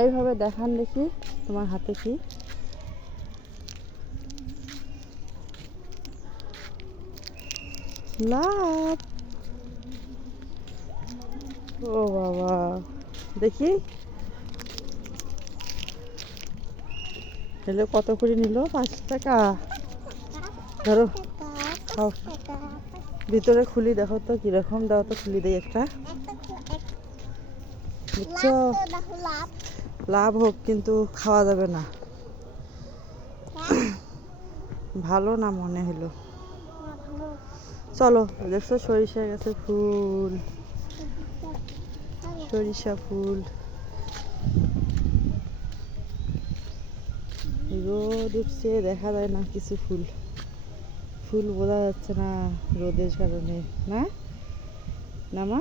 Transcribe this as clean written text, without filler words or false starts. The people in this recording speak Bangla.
এইভাবে দেখান দেখি তোমার হাতে কি। লাভ। ও বাবা, দেখি এলো কত করে নিল? 5 টাকা। ধরো খাও। ভিতরে খুলি দেখো তো কিরকম, দাও তো খুলি দেই একটা। বুঝছো, লাভ হোক কিন্তু খাওয়া যাবে না, ভালো না মনে হলো। চলো, দেখছো সরিষা গাছে ফুল, সরিষা ফুল। রোদ উঠছে, দেখা যায় না কিছু ফুল, ফুল বোঝা যাচ্ছে না রোদের কারণে, না না মা?